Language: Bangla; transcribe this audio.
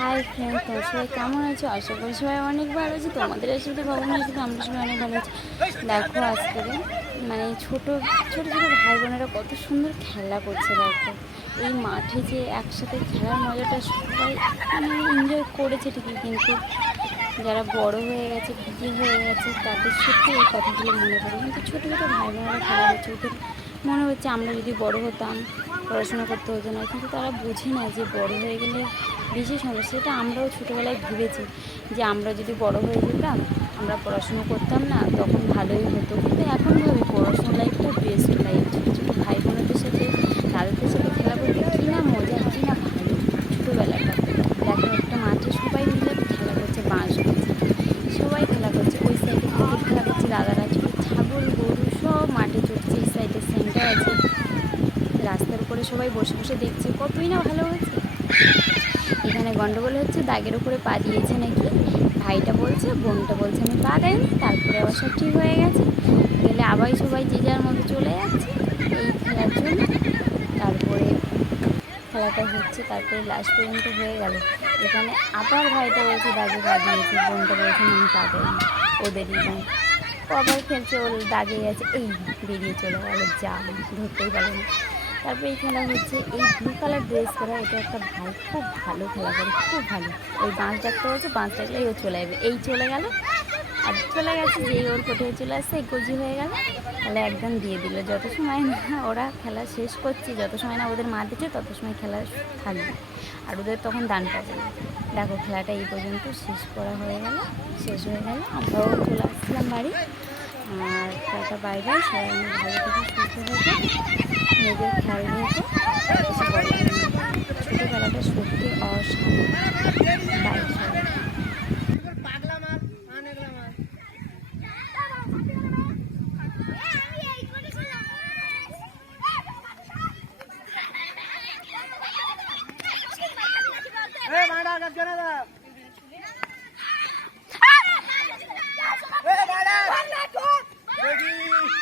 হাই ফ্রেন্ড, তোমরা সবাই কেমন আছো? আশা করি সবাই অনেক ভালো আছে। তোমাদের সাথে ভগবানের সাথে আমরা সবাই অনেক ভালো আছি। দেখো আজকে মানে ছোট ছোট ছোট ভাই বোনেরা কত সুন্দর খেলা করছে। দেখো এই মাঠে যে একসাথে খেলার মজাটা সবাই মানে এনজয় করেছে ঠিকই, কিন্তু যারা বড় হয়ে গেছে, বিয়ে হয়ে গেছে, তাদের সত্যি এই কথাগুলো মনে পড়ে। কিন্তু ছোটো ছোটো ভাই বোনেরা খেলা করছে, ওদের মনে হচ্ছে আমরা যদি বড় হতাম পড়াশোনা করতে হতো না। কিন্তু তারা বোঝে না যে বড় হয়ে গেলে বেশি সমস্যা। এটা আমরাও ছোটোবেলায় ভেবেছি যে আমরা যদি বড় হয়ে যেতাম, আমরা পড়াশুনো করতাম না, তখন ভালোই হতো। কিন্তু এখন ভাবি পড়াশোনা লাইফটা বেস্ট লাইফ। ছোটো ছোটো ভাই বোনদের সাথে, দাদাদের সাথে খেলা করতে কী না মজা, কী না ভালো ছোটোবেলাটা। দেখো একটা মাঠে সবাই মিলে খেলা করছে, বাঁশ গাছে সবাই খেলা করছে। ওই সাইডে ক্রিকেট খেলা করছে দাদারা, ছোটো ছাগল গরু সব মাঠে চড়ছে। এই সাইডে সেন্টার আছে, রাস্তার উপরে সবাই বসে বসে দেখছে, কতই না ভালো হয়েছে। এখানে গন্ডগোল হচ্ছে, দাগের উপরে পা দিয়েছে নাকি ভাইটা বলছে, বোনটা বলছে আমি পা দেয়নি। তারপরে আবার সব ঠিক হয়ে গেছে, গেলে আবার সবাই যে যার মতো চলে যাচ্ছে এই খেলার জন্য। তারপরে খেলাটা হচ্ছে, তারপরে লাস্ট পর্যন্ত হয়ে গেল। এখানে আবার ভাইটা বলছে দাগে পা দিয়েছে, বোনটা বলছে আমি পা দেয়নি, ওদেরই বোন। ও আবার খেলছে, ওর দাগে গেছে, এই বেরিয়ে চলে গেল, যা ধরতেই পারলো না। তারপরে এই খেলা হচ্ছে, এই ব্লু কালার ড্রেস পরা এটা একটা ভাই খুব ভালো খেলা করে, খুব ভালো। ওই বাঁশ ডাকতে বলছে, বাঁশ ডাকলেই ও চলে যাবে, এই চলে গেল আর চলে গেছে। যেই ওর কোঠে চলে আসছে এই কজি হয়ে গেল, তাহলে একদম দিয়ে দিল। যত সময় না ওরা খেলা শেষ করছে, যত সময় না ওদের মা দিচ্ছে, তত সময় খেলা থাকবে, আর ওদের তখন দান পাবে না। দেখো খেলাটা এই পর্যন্ত শেষ করা হয়ে গেল, শেষ হয়ে গেল। আমরাও চলে আসছিলাম বাড়ি। আর টাটা বাই বাই, সবাই অনেক ভালো থেকে সুস্থ থাকে, নিজের খেয়াল রেখো, আর কিছু বলার নেই। ছোটোবেলাটা সত্যি অসাধারণ। বাই সবাই। Ready?